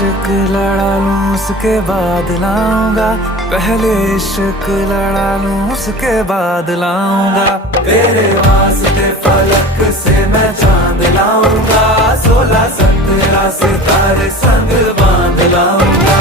इश्क लड़ा लूं उसके बाद लाऊंगा, पहले इश्क लड़ा लूं उसके बाद लाऊंगा। तेरे वास्ते फलक से मैं चांद लाऊंगा, 16-17 सितारे संग बांध लाऊंगा।